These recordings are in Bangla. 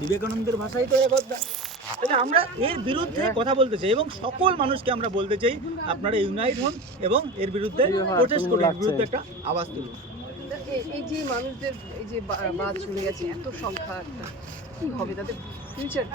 বিবেকানন্দের ভাষাই তো কথা। তাহলে আমরা এর বিরুদ্ধে কথা বলতে চাই এবং সকল মানুষকে আমরা বলতে চাই আপনারা ইউনাইট হন এবং এর বিরুদ্ধে প্রোটেস্ট করুন, এর বিরুদ্ধে একটা আওয়াজ তুলুন। এই যে মানুষদের এই যে বাদ চলে গেছে এত সংখ্যা, একটা কি হবে তাদের ফিউচার?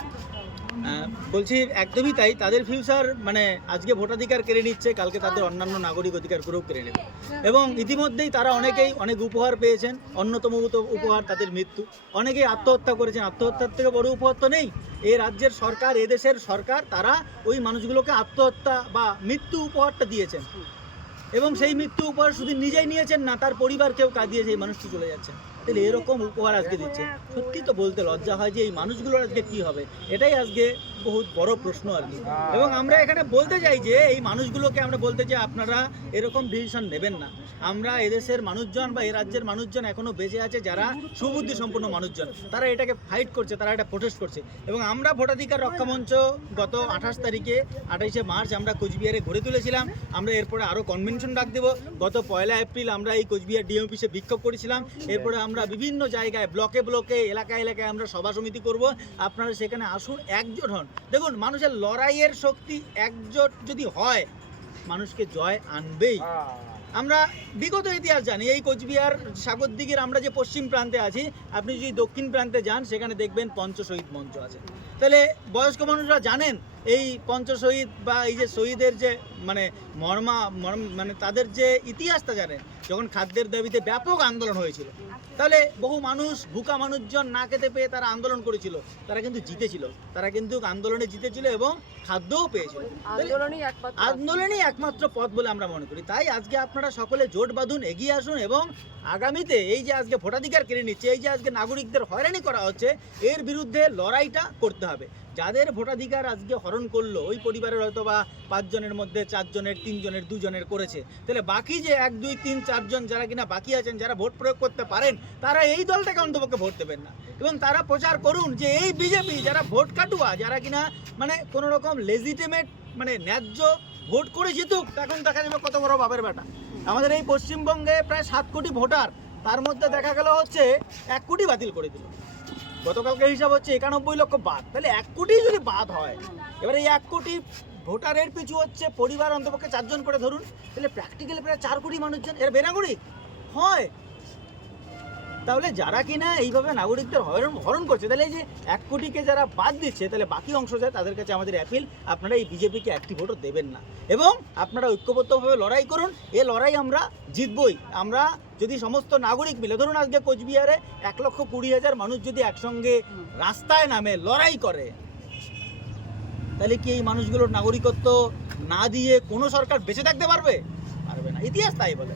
বলছি একদমই তাই, তাদের ফিউচার মানে আজকে ভোটাধিকার কেড়ে নিচ্ছে, কালকে তাদের অন্যান্য নাগরিক অধিকারগুলোও কেড়ে নেবে এবং ইতিমধ্যেই তারা অনেকেই অনেক উপহার পেয়েছেন। অন্যতম উপহার তাদের মৃত্যু। অনেকেই আত্মহত্যা করেছেন, আত্মহত্যার থেকে বড় উপহার তো নেই। এই রাজ্যের সরকার, এদেশের সরকার, তারা ওই মানুষগুলোকে আত্মহত্যা বা মৃত্যু উপহারটা দিয়েছেন এবং সেই মৃত্যু উপহার শুধু নিজেই নিয়েছেন না, তার পরিবারকেও কাঁদিয়ে সেই মানুষটি চলে যাচ্ছেন। তাহলে এরকম উপহার আজকে দিচ্ছে, সত্যি তো বলতে লজ্জা হয় যে এই মানুষগুলোর আজকে কি হবে, এটাই আজকে বহুত বড় প্রশ্ন আর কি। এবং আমরা এখানে বলতে চাই যে এই মানুষগুলোকে আমরা বলতে চাই আপনারা এরকম ডিসিশন নেবেন না। আমরা এদেশের মানুষজন বা এই রাজ্যের মানুষজন এখনো বেঁচে আছে যারা সুবুদ্ধি সম্পন্ন মানুষজন, তারা এটাকে ফাইট করছে, তারা এটা প্রোটেস্ট করছে এবং আমরা ভোটাধিকার রক্ষা মঞ্চ গত 28 তারিখে 28শে মার্চ আমরা কোচবিহারে গড়ে তুলেছিলাম। আমরা এরপরে আরও কনভেনশন ডাক দেবো। গত 1 এপ্রিল আমরা এই কোচবিহার ডিএম অফিসে বিক্ষোভ করেছিলাম। এরপরে আমরা বিভিন্ন জায়গায় ব্লকে ব্লকে এলাকায় এলাকায় আমরা সভা সমিতি করব। আপনারা সেখানে আসুন, একজোট হন। দেখুন মানুষের লড়াইয়ের শক্তি একজোট যদি হয় মানুষকে জয় আনবেই। আমরা বিগত ইতিহাস জানি, এই কোচবিহার সাগরদিঘির আমরা যে পশ্চিম প্রান্তে আছি, আপনি যদি দক্ষিণ প্রান্তে যান সেখানে দেখবেন পঞ্চশহীদ মঞ্চ আছে। তাহলে বয়স্ক মানুষরা জানেন এই পঞ্চশহীদ বা এই যে শহীদের যে মানে মানে তাদের যে ইতিহাসটা জানেন। যখন খাদ্যের দাবিতে ব্যাপক আন্দোলন হয়েছিল, তাহলে বহু মানুষ, ভুকা মানুষজন না খেতে পেয়ে তারা আন্দোলন করেছিল, তারা কিন্তু জিতেছিল, তারা কিন্তু আন্দোলনে জিতেছিল এবং খাদ্যও পেয়েছিল। আন্দোলনই একমাত্র পথ বলে আমরা মনে করি। তাই আজকে আপনারা সকলে জোট বাঁধুন, এগিয়ে আসুন এবং আগামীতে এই যে আজকে ভোটাধিকার কেড়ে নিচ্ছে, এই যে আজকে নাগরিকদের হয়রানি করা হচ্ছে, এর বিরুদ্ধে লড়াইটা করতে হবে। যাদের ভোটাধিকার আজকে হরণ করলো, ওই পরিবারের হয়তো বা 5 জনের মধ্যে 4 জনের, 3 জনের, 2 জনের করেছে, তাহলে বাকি যে 1, 2, 3, 4 জন যারা কিনা বাকি আছেন, যারা ভোট প্রয়োগ করতে পারেন, তারা এই দলটাকে অন্তপক্ষে ভোট দেবেন না এবং তারা প্রচার করুন যে এই বিজেপি যারা ভোট কাটুয়া, যারা কিনা মানে কোনো রকম লেজিটিমেট মানে ন্যায্য ভোট করে জিতুক, তখন দেখা যাবে কত বড় বাপের বেটা। আমাদের এই পশ্চিমবঙ্গে প্রায় 7 কোটি ভোটার, তার মধ্যে দেখা গেল হচ্ছে 1 কোটি বাতিল করে দিল। গতকালকে হিসাব হচ্ছে 91 লক্ষ বাদ। তাহলে 1 কোটি যদি বাদ হয়, এবারে এই 1 কোটি ভোটারের পিছু হচ্ছে পরিবার অন্তপক্ষে 4 জন করে ধরুন, তাহলে প্র্যাকটিক্যালি প্রায় 4 কোটি মানুষজন এর বেনাগরিক হয়। তাহলে যারা কিনা এইভাবে নাগরিকদের হরণ করছে, তাহলে এই যে 1 কোটিকে যারা বাদ দিচ্ছে, তাহলে বাকি অংশ যায় তাদের কাছে আমাদের অ্যাপিল, আপনারা এই বিজেপিকে একটি ভোটও দেবেন না এবং আপনারা ঐক্যবদ্ধভাবে লড়াই করুন। এ লড়াই আমরা জিতবই। আমরা যদি সমস্ত নাগরিক মিলে, ধরুন আজকে কোচবিহারে 1,20,000 মানুষ যদি একসঙ্গে রাস্তায় নামে লড়াই করে, তাহলে কি এই মানুষগুলোর নাগরিকত্ব না দিয়ে কোনো সরকার বেঁচে থাকতে পারবে? পারবে না। ইতিহাস তাই বলে।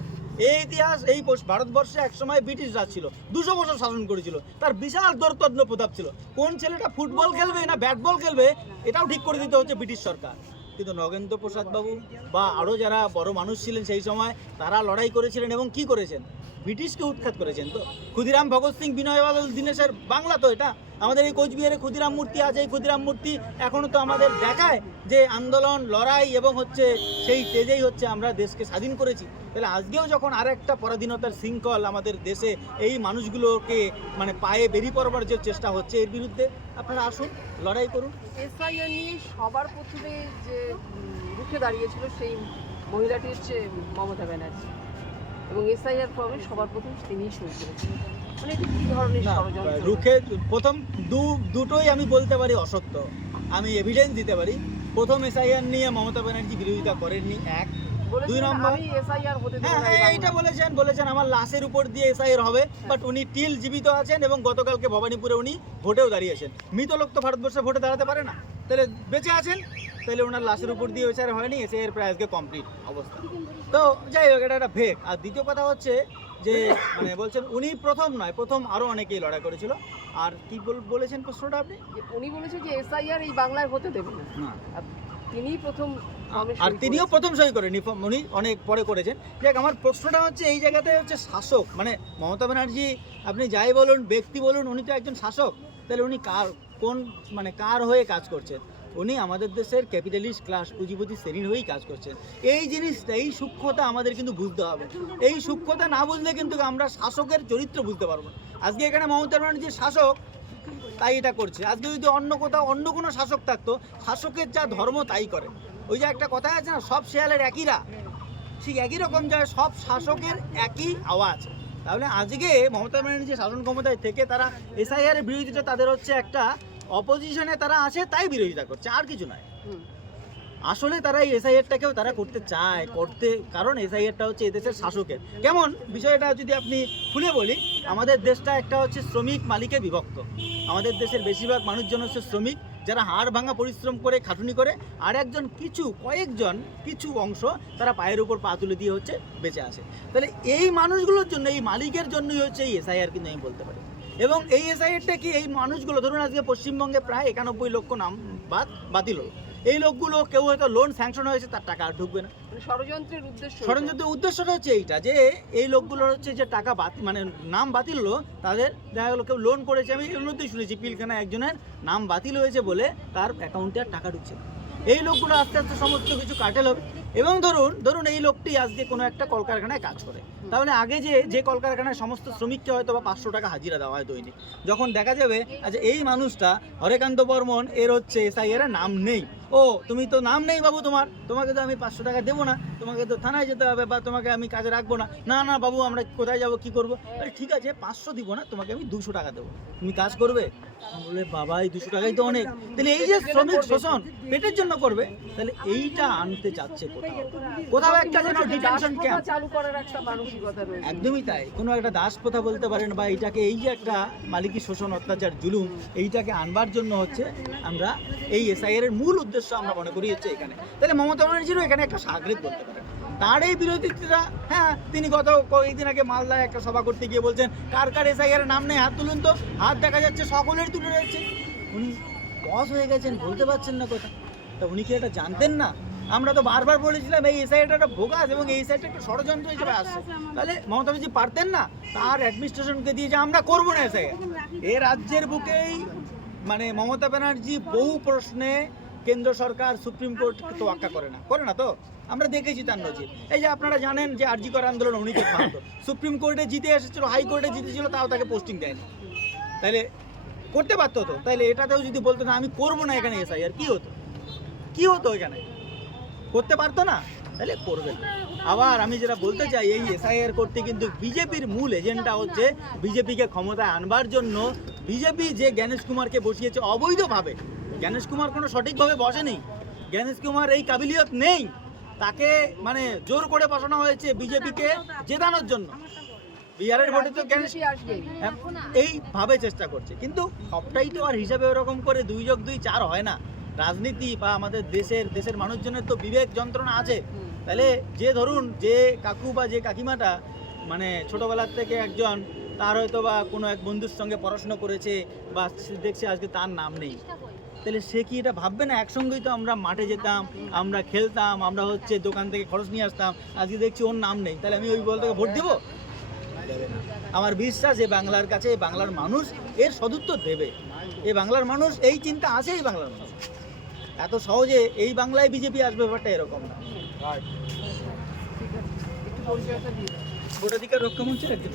এই ইতিহাস, এই ভারতবর্ষে একসময় ব্রিটিশ রাজ ছিল, 200 বছর শাসন করেছিল, তার বিশাল দরতন্ন প্রতাপ ছিল। কোন ছেলেটা ফুটবল খেলবে না ব্যাট বল খেলবে এটাও ঠিক করে দিতে হচ্ছে ব্রিটিশ সরকার। কিন্তু নগেন্দ্র প্রসাদ বাবু বা আরও যারা বড় মানুষ ছিলেন সেই সময়, তারা লড়াই করেছিলেন এবং কি করেছেন? ব্রিটিশকে উৎখাত করেছেন। তো ক্ষুদিরাম ভগৎ সিং, বিনয় বাদল দীনেশের বাংলা তো এটা। আমাদের এই কোচবিহারে ক্ষুদিরাম মূর্তি আছে, এই ক্ষুদিরাম মূর্তি এখনও তো আমাদের দেখায় যে আন্দোলন, লড়াই এবং হচ্ছে সেই তেজেই হচ্ছে আমরা দেশকে স্বাধীন করেছি। তাহলে আজকেও যখন আরেকটা পরাধীনতার শৃঙ্খল আমাদের দেশে এই মানুষগুলোকে মানে পায়ে বেরিয়ে পড়বার যে চেষ্টা হচ্ছে, এর বিরুদ্ধে আপনারা আসুন, লড়াই করুন। এসআইআর নিয়ে সবার প্রথমে যে রুখে দাঁড়িয়েছিল সেই মহিলাটি হচ্ছে মমতা ব্যানার্জি এবং এসআইআর ফর্মে সবার প্রথম তিনিই সই করেছেন। মানে কি ধরনের ষড়যন্ত্র? রুখে প্রথম দুটোই আমি বলতে পারি অসত্য, আমি এভিডেন্স দিতে পারি। প্রথম এসআইআর নিয়ে মমতা ব্যানার্জি বিরোধিতা করেননি, 1। 2 নম্বর, এইটা বলেছেন আমার লাশের উপর দিয়ে এসআইআর হবে, বাট উনি টিল জীবিত আছেন এবং গতকালকে ভবানীপুরে উনি ভোটেও দাঁড়িয়েছেন। মৃত লোক তো ভারতবর্ষে ভোটে দাঁড়াতে পারে না, তাহলে বেঁচে আছেন, তাহলে ওনার লাশের উপর দিয়ে এসআইআর হয়নি, এসআইআর প্রায় আজকে কমপ্লিট অবস্থা। তো যাই হোক, এটা একটা ফেক। আর দ্বিতীয় কথা হচ্ছে যে মানে বলছেন উনি প্রথম নয়, প্রথম আরও অনেকেই লড়াই করেছিল। আর কি বলেছেন প্রশ্নটা আপনি? উনি বলেছেন যে এসআইআর এই বাংলায় হতে দেবে না, তিনিই প্রথম, আর তিনিও প্রথম সই করেনি, উনি অনেক পরে করেছেন। দেখ, আমার প্রশ্নটা হচ্ছে এই জায়গাতে হচ্ছে শাসক মানে মমতা ব্যানার্জি, আপনি যাই বলুন, ব্যক্তি বলুন, উনি তো একজন শাসক। তাহলে উনি কার হয়ে কাজ করছেন? উনি আমাদের দেশের ক্যাপিটালিস্ট ক্লাস, পুঁজিপতি শ্রেণীর হয়েই কাজ করছেন। এই জিনিসটা, এই সূক্ষ্মতা আমাদের কিন্তু বুঝতে হবে। এই সূক্ষ্মতা না বুঝলে কিন্তু আমরা শাসকের চরিত্র বুঝতে পারবো না। আজকে এখানে মমতা ব্যানার্জির শাসক তাই এটা করছে। আজকে যদি অন্য কোথাও অন্য কোনো শাসক থাকতো, শাসকের যা ধর্ম তাই করে। ওই যে একটা কথা আছে না, সব শেয়ালের একইরা, ঠিক একই রকম যায়, সব শাসকের একই আওয়াজ। তাহলে আজকে মমতা ব্যানার্জি শাসন ক্ষমতায় থেকে তারা এসআইআর এর বিরোধিতা, তাদের হচ্ছে একটা অপোজিশনে তারা আছে তাই বিরোধিতা করছে, আর কিছু নয়। হুম। আসলে তারা এই এসআইআরটাকেও তারা করতে চায়, কারণ এসআইআরটা হচ্ছে এদেশের শাসকের। কেমন বিষয়টা যদি আপনি খুলে বলি, আমাদের দেশটা একটা হচ্ছে শ্রমিক মালিকে বিভক্ত। আমাদের দেশের বেশিরভাগ মানুষজন হচ্ছে শ্রমিক, যারা হাড় ভাঙা পরিশ্রম করে খাটুনি করে, আর একজন কয়েকজন কিছু অংশ তারা পায়ের উপর পা তুলে দিয়ে হচ্ছে বেঁচে আসে। তাহলে এই মানুষগুলোর জন্য, এই মালিকের জন্যই হচ্ছে এই এসআইআর, কিন্তু আমি বলতে পারি। এবং এই এসআইআরটা কি, এই মানুষগুলো ধরুন আজকে পশ্চিমবঙ্গে প্রায় 91 লক্ষ নাম বাতিল হলো। এই লোকগুলো কেউ হয়তো লোন স্যাংশন হয়েছে, তার টাকা আর ঢুকবে না। মানে ষড়যন্ত্রের উদ্দেশ্য, ষড়যন্ত্রের উদ্দেশ্যটা হচ্ছে এইটা, যে এই লোকগুলোর হচ্ছে যে টাকা মানে নাম বাতিল হলো, তাদের দেখা গেলো কেউ লোন করেছে, আমি এর মধ্যেই শুনেছি পিলখানায় একজনের নাম বাতিল হয়েছে বলে তার অ্যাকাউন্টে আর টাকা ঢুকছে না। এই লোকগুলো আস্তে আস্তে সমস্ত কিছু কাটেল হবে। এবং ধরুন এই লোকটি আজকে কোনো একটা কলকারখানায় কাজ করে, তাহলে আগে যে কলকারখানায় সমস্ত শ্রমিককে হয়তো বা 500 টাকা হাজিরা দেওয়া হয় দৈনিক, যখন দেখা যাবে আচ্ছা এই মানুষটা হরেকান্ত বর্মন, এর হচ্ছে এসআইআর এর নাম নেই, ও তুমি তো নাম নেই বাবু, তোমাকে তো আমি 500 টাকা দেবো না, তোমাকে তো থানায় যেতে হবে, বা তোমাকে আমি কাজে রাখবো না। না বাবু, আমরা কোথায় যাবো, কি করবো? আরে ঠিক আছে, 500 দিব না, তোমাকে আমি 200 টাকা দেবো, তুমি কাজ করবে? বলে বাবা, এই 200 টাকাই তো অনেক। তাহলে এই যে শ্রমিক শোষণ পেটের জন্য করবে, তাহলে এইটা আনতে চাচ্ছে কোথাও একটা যেন ডিটেনশন ক্যাম্প চালু করার একটা মানসিকতা রয়েছে। একদমই তাই, কোনো একটা দাস প্রথা বলতে পারেন, বা এইটাকে, এই যে একটা মালিকি শোষণ, অত্যাচার, জুলুম, এইটাকে আনবার জন্য হচ্ছে আমরা এই এসআইআর এর মূল উদ্দেশ্য আমরা মনে করি হচ্ছে এখানে। তাহলে মমতা ব্যানার্জিরও এখানে একটা সাগরেদ বলতে পারেন। তার এই বিরোধিতা, হ্যাঁ, তিনি গত কয়েকদিন আগে মালদায় একটা সভা করতে গিয়ে বলছেন কার এসআইআর নাম নেই, হাত তুলুন তো। হাত দেখা যাচ্ছে সকলের তুলে যাচ্ছে। উনি বস হয়ে গেছেন, বলতে পারছেন না কথা। তা উনি কি এটা জানতেন না? আমরা তো বারবার বলেছিলাম এই এসআইআরটা একটা ভোগাস এবং এই এসআইআরটা একটা ষড়যন্ত্র হিসেবে আসছে। তাহলে মমতা ব্যানার্জি পারতেন না তার অ্যাডমিনিস্ট্রেশনকে দিয়ে যে আমরা করবো না এসআইআর? এই রাজ্যের বুকেই মানে মমতা ব্যানার্জি বহু প্রশ্নে কেন্দ্র সরকার, সুপ্রিম কোর্টকে তোয়াক্কা করে না তো, আমরা দেখেছি তার নজির। এই যে আপনারা জানেন যে আরজি কর আন্দোলন অনিকেত মাহাতো সুপ্রিম কোর্টে জিতে এসেছিল, হাইকোর্টে জিতেছিল, তাও তাকে পোস্টিং দেয়নি। তাহলে করতে পারতো তো। তাইলে এটাতেও যদি বলতো না আমি করবো না এখানে এসআইআর, কি হতো এখানে? করতে পারতো না, তাহলে করবে না। আবার আমি যেটা বলতে চাই, এই এসআইআর করতে কিন্তু বিজেপির মূল এজেন্ডা হচ্ছে বিজেপিকে ক্ষমতায় আনবার জন্য। বিজেপি যে জ্ঞানেশ কুমারকে বসিয়েছে অবৈধভাবে, জ্ঞানেশ কুমার কোনো সঠিকভাবে বসেনি, জ্ঞানেশ কুমার এই কাবিলিয়ত নেই, তাকে মানে জোর করে বসানো হয়েছে বিজেপিকে জেতানোর জন্য। বিহারের ভোটে তো জ্ঞানেশ এইভাবে চেষ্টা করছে, কিন্তু সবটাই তো আর হিসাবে ওরকম করে 2 যোগ 2 4 হয় না। রাজনীতি বা আমাদের দেশের মানুষজনের তো বিবেক যন্ত্রণা আছে। তাহলে যে ধরুন যে কাকু বা যে কাকিমাটা মানে ছোটোবেলার থেকে একজন, তার হয়তো বা কোনো এক বন্ধুর সঙ্গে পড়াশোনা করেছে, বা দেখছে আজকে তার নাম নেই, তাহলে সে কি এটা ভাববে না একসঙ্গেই তো আমরা মাঠে যেতাম, আমরা খেলতাম, আমরা হচ্ছে দোকান থেকে খরচ নিয়ে আসতাম, আজকে দেখছি ওর নাম নেই, তাহলে আমি ওই বল থেকে ভোট দেবো? দেবে না। আমার বিশ্বাস এই বাংলার কাছে, এই বাংলার মানুষ এর সদুত্তর দেবে। এই বাংলার মানুষ, এই চিন্তা আছে এই বাংলার মানুষ। এত সহজে এই বাংলায় বিজেপি আসবে ব্যাপারটা এরকম না। ঠিক আছে, একটু পরিচয়টা দিয়ে দাও। ভোটাধিকার রক্ষা মঞ্চের একজন।